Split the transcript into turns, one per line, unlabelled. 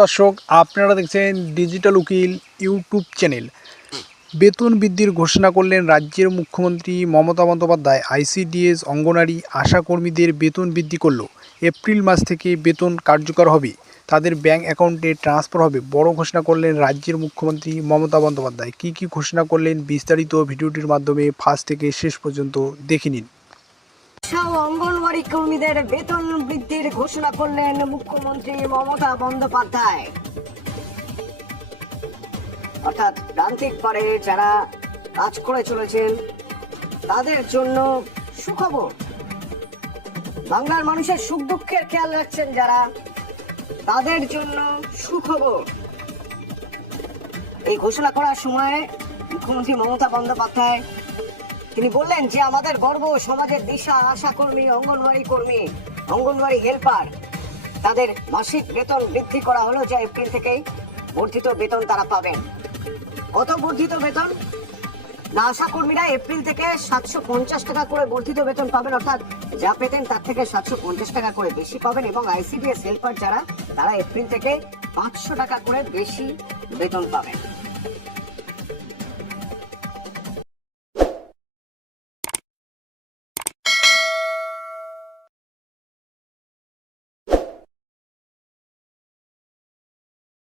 দর্শক, আপনারা দেখছেন ডিজিটাল উকিল ইউটিউব চ্যানেল বেতন বৃদ্ধির ঘোষণা করলেন রাজ্যের মুখ্যমন্ত্রী মমতা বন্দ্যোপাধ্যায়। আইসিডিএস অঙ্গনারী আশাকর্মীদের বেতন বৃদ্ধি করল। এপ্রিল মাস থেকে বেতন কার্যকর হবে। তাদের ব্যাংক অ্যাকাউন্টে ট্রান্সফার হবে বড় ঘোষণা করলেন রাজ্যের মুখ্যমন্ত্রী মমতা বন্দ্যোপাধ্যায়। কী কী ঘোষণা করলেন বিস্তারিত ভিডিওটির মাধ্যমে ফার্স্ট থেকে শেষ পর্যন্ত দেখে নিন।
আশা অঙ্গনওয়াড়ি কর্মীদের বেতন বৃদ্ধির ঘোষণা করলেন মুখ্যমন্ত্রী মমতা বন্দ্যোপাধ্যায়। অর্থাৎ প্রান্তিক পারে যারা কাজ করে চলেছেন, তাদের জন্য সুখবর। বাংলার মানুষের সুখ দুঃখের খেয়াল রাখছেন যারা, তাদের জন্য সুখবর। এই ঘোষণা করার সময় মুখ্যমন্ত্রী মমতা বন্দ্যোপাধ্যায় তিনি বললেন যে আমাদের গর্ব সমাজের দিশা, আশা কর্মী, অঙ্গনওয়াড়ি কর্মী, অঙ্গনওয়াড়ি হেল্পার। তাদের মাসিক বেতন বৃদ্ধি করা হলো যে এপ্রিল থেকেই বর্ধিত বেতন তারা পাবেন। কত বর্ধিত বেতন? না, আশা কর্মীরা এপ্রিল থেকে সাতশো পঞ্চাশ টাকা করে বর্ধিত বেতন পাবেন, অর্থাৎ যা পেতেন তার থেকে সাতশো পঞ্চাশ টাকা করে বেশি পাবেন এবং আইসিডিএস হেল্পার যারা, তারা এপ্রিল থেকে পাঁচশো টাকা করে বেশি বেতন পাবেন।